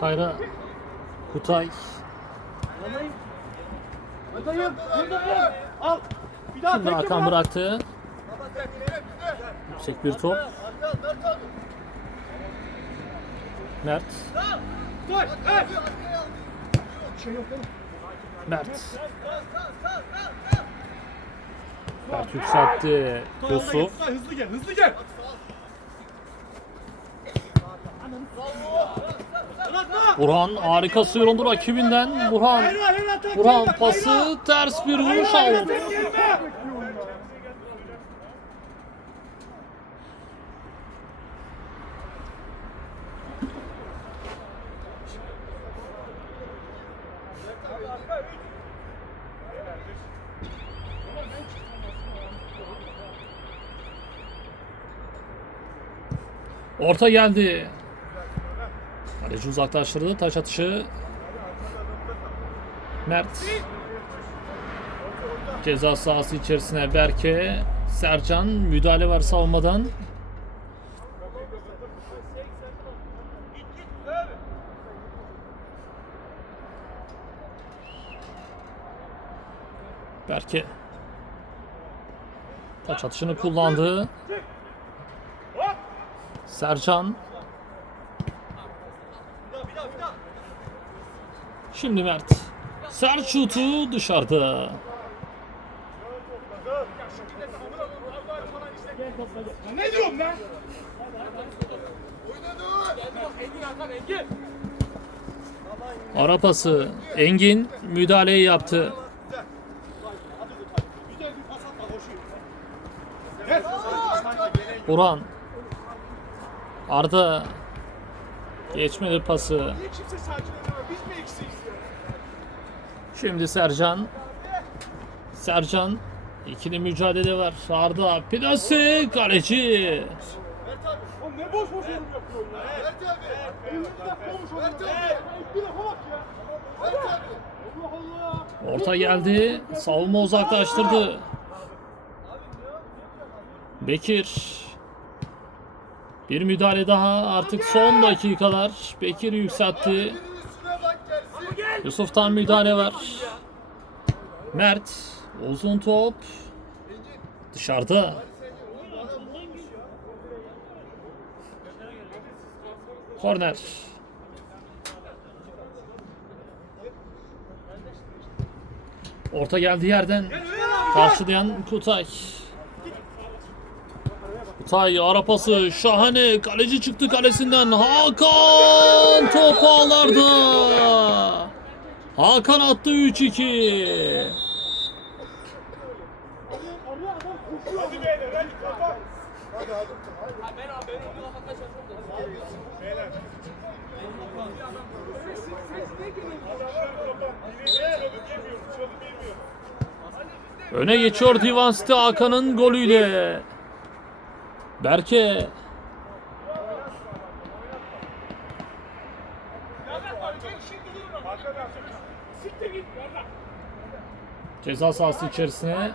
Kayra Kutay Buradayım. Buradayım. Al. Bir daha Şimdi Hakan bıraktı. Yüksek bir top. Mert. Mert. Mert yükseltti. Yusuf. Hızlı gel. Hızlı gel. Burhan harika sıyrıldı rakibinden. Burhan. Burhan pası ters bir vuruş aldı. Orta geldi. Kaleci uzaklaştırdı. Taş atışı. Mert. Ceza sahası içerisine Berke. Sercan müdahale var savunmadan. Berke. Taç atışını kullandı. Sercan. Şimdi Mert. Sert şutu dışarıda. Ne diyorum ben? Ara pası. Engin müdahaleyi yaptı. Burhan. Arda. Eksiyiz ya? Şimdi Sercan. Sercan. İkili mücadele var. Arda. Plase. Kaleci. Oğlum ne boş boş yorum yapıyorsun ya? Mert abi. 20 dakika olmuş yorum yapıyor. Ya Bir lafa bak ya. Mert abi. Allah Allah. Orta geldi. Savunma uzaklaştırdı. Bekir. Bir müdahale daha artık son dakikalar. Bekir yükseltti. Yusuf'tan müdahale var. Mert. Uzun top. Dışarıda. Korner. Orta geldi yerden. Karşılayan Kutay. Kutay ara pası şahane kaleci çıktı kalesinden Hakan top ağlarda. Hakan attı 3-2. Hadi beyler hadi kapat. Öne geçiyor Divan City Hakan'ın golüyle. Berke ceza sahası içerisine.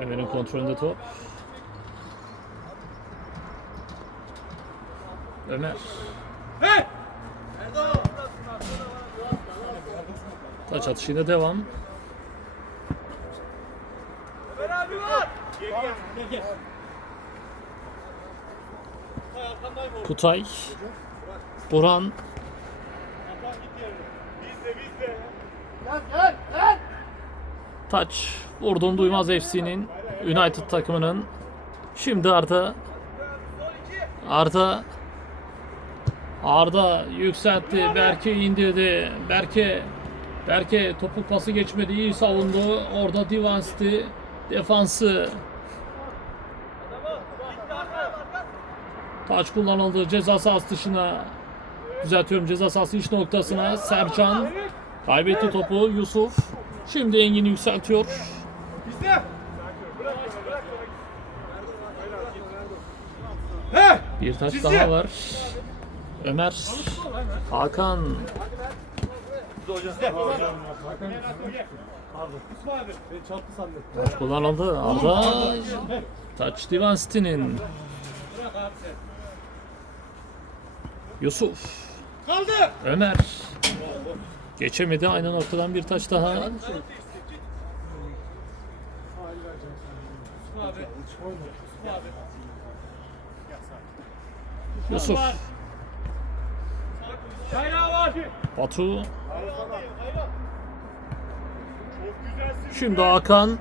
Ömer'in kontrolünde top. Ömer. Hey! Taç atışıyla devam. Ömer abi var. Gel gel. Gel gel. Hay arkandayım oğlum. Kutay. Burhan. Hakan git yerine. Biz de biz de. Gel gel gel. Taç. Vurdum Duymaz FC'nin United takımının. Şimdi Arda. Arda. Arda yükseltti. Berke indirdi. Berke. Berke topu pası geçmedi. iyi savundu. Orada Divan City defansı. Taç kullanıldı. Ceza sahası dışına. Düzeltiyorum ceza sahası iç noktasına. Sercan. Kaybetti topu Yusuf. Şimdi Engin yükseltiyor. Bir taç daha var. Ömer. Hakan. Taç kullanıldı. Arda. Taç Divan City'nin. Yusuf. Kaldı. Ömer. Geçemedi aynı noktadan bir taç daha. Yusuf. Batu. Şimdi Hakan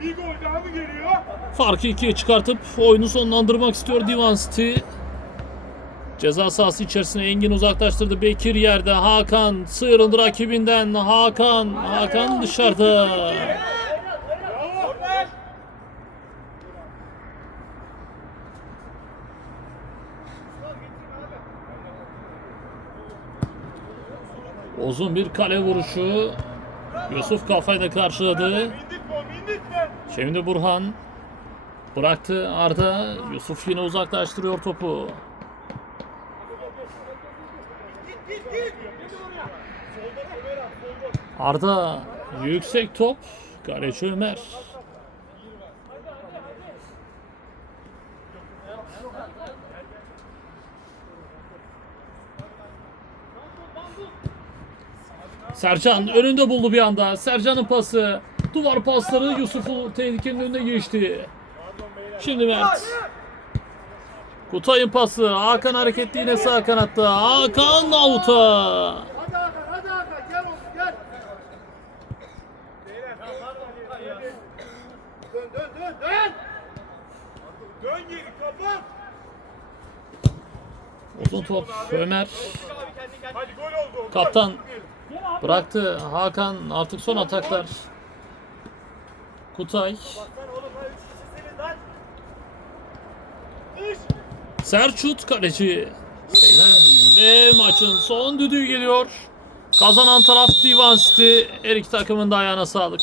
farkı ikiye çıkartıp oyunu sonlandırmak istiyor Divan City. Ceza sahası içerisine Engin uzaklaştırdı. Bekir yerde. Hakan sıyrıldı rakibinden. Hakan. Hakan dışarıda. Uzun bir kale vuruşu. Yusuf kafayla karşıladı. Şimdi Burhan bıraktı Arda. Yusuf yine uzaklaştırıyor topu. Arda yüksek top. Kaleci Ömer. Sercan önünde buldu bir anda. Sercan'ın pası. Duvar pasları Yusuf'u tehlikenin önüne geçti. Şimdi Mert. Kutay'ın pası. Hakan hareketli yine sağ kanatta. Hakan avuta. Hadi Hakan hadi Hakan gel oğlum gel. Dön dön dön dön. Dön geri kapat. Uzun top Ömer. Kaptan bıraktı. Hakan artık son ataklar. Kutay. Serçut kaleci. Ve maçın son düdüğü geliyor. Kazanan taraf Divan City. Her iki takımın da ayağına sağlık.